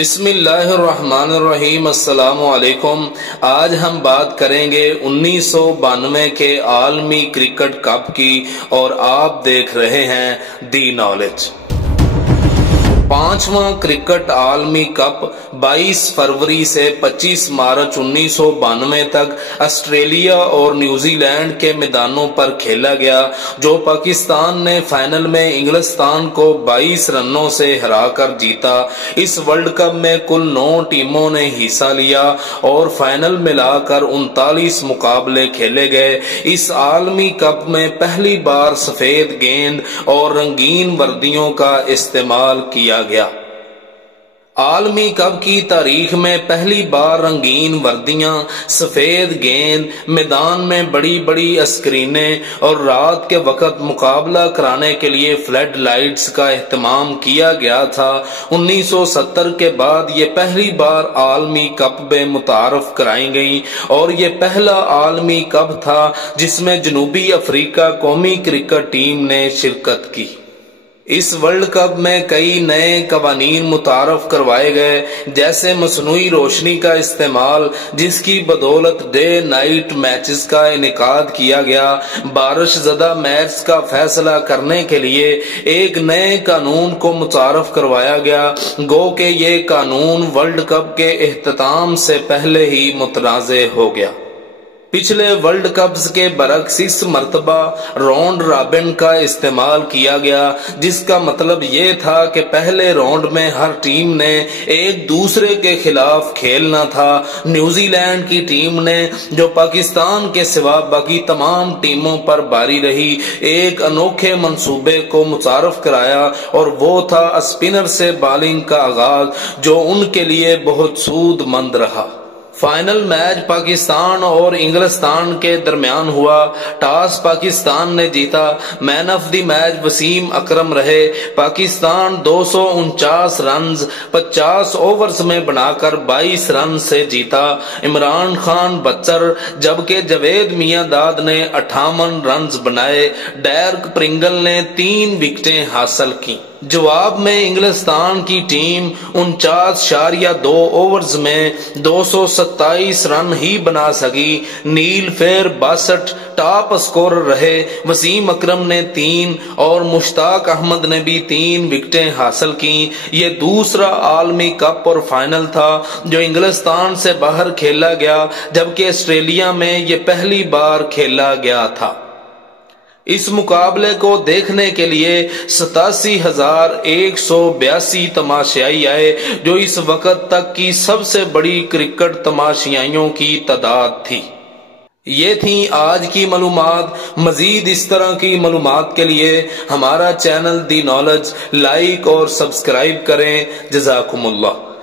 بسم اللہ الرحمن الرحیم۔ السلام علیکم۔ آج ہم بات کریں گے 1992 کے عالمی کرکٹ کپ کی، اور آپ دیکھ رہے ہیں دی نالج۔ 5واں کرکٹ عالمی کپ 22 فروری سے 25 مارچ 1992 تک آسٹریلیا اور نیوزی لینڈ کے میدانوں پر کھیلا گیا، جو پاکستان نے فائنل میں انگلستان کو 22 رنوں سے ہرا کر جیتا۔ اس ورلڈ کپ میں کل 9 ٹیموں نے حصہ لیا اور فائنل ملا کر 39 مقابلے کھیلے گئے۔ اس عالمی کپ میں پہلی بار سفید گیند اور رنگین وردیوں کا استعمال کیا گیا۔ عالمی کپ کی تاریخ میں پہلی بار رنگین وردیاں، سفید گیند، میدان میں بڑی بڑی اسکرینیں اور رات کے وقت مقابلہ کرانے کے لیے فلڈ لائٹس کا اہتمام کیا گیا تھا۔ 1970 کے بعد یہ پہلی بار عالمی کپ میں متعارف کرائی گئیں، اور یہ پہلا عالمی کپ تھا جس میں جنوبی افریقہ قومی کرکٹ ٹیم نے شرکت کی۔ اس ورلڈ کپ میں کئی نئے قوانین متعارف کروائے گئے، جیسے مصنوعی روشنی کا استعمال، جس کی بدولت ڈے نائٹ میچز کا انعقاد کیا گیا۔ بارش زدہ میچ کا فیصلہ کرنے کے لیے ایک نئے قانون کو متعارف کروایا گیا، گو کہ یہ قانون ورلڈ کپ کے اختتام سے پہلے ہی متنازع ہو گیا۔ پچھلے ورلڈ کپس کے برعکس اس مرتبہ راؤنڈ رابن کا استعمال کیا گیا، جس کا مطلب یہ تھا کہ پہلے راؤنڈ میں ہر ٹیم نے ایک دوسرے کے خلاف کھیلنا تھا۔ نیوزی لینڈ کی ٹیم نے، جو پاکستان کے سوا باقی تمام ٹیموں پر باری رہی، ایک انوکھے منصوبے کو متعارف کرایا، اور وہ تھا اسپنر سے بالنگ کا آغاز، جو ان کے لیے بہت سود مند رہا۔ فائنل میچ پاکستان اور انگلستان کے درمیان ہوا۔ ٹاس پاکستان نے جیتا۔ مین آف دی میچ وسیم اکرم رہے۔ پاکستان 249 رنز 50 اوورز میں بنا کر 22 رن سے جیتا۔ عمران خان 72، جبکہ جاوید میاں داد نے 58 رنز بنائے۔ ڈیرک پرنگل نے 3 وکٹیں حاصل کی۔ جواب میں انگلستان کی ٹیم 49.2 اوورز میں 227 رن ہی بنا سکی۔ نیل فیر 62 ٹاپ اسکورر رہے۔ وسیم اکرم نے 3 اور مشتاق احمد نے بھی 3 وکٹیں حاصل کی۔ یہ دوسرا عالمی کپ اور فائنل تھا جو انگلستان سے باہر کھیلا گیا، جبکہ آسٹریلیا میں یہ پہلی بار کھیلا گیا تھا۔ اس مقابلے کو دیکھنے کے لیے 87,182 تماشائی آئے، جو اس وقت تک کی سب سے بڑی کرکٹ تماشائیوں کی تعداد تھی۔ یہ تھیں آج کی معلومات۔ مزید اس طرح کی معلومات کے لیے ہمارا چینل دی نالج لائک اور سبسکرائب کریں۔ جزاکم اللہ۔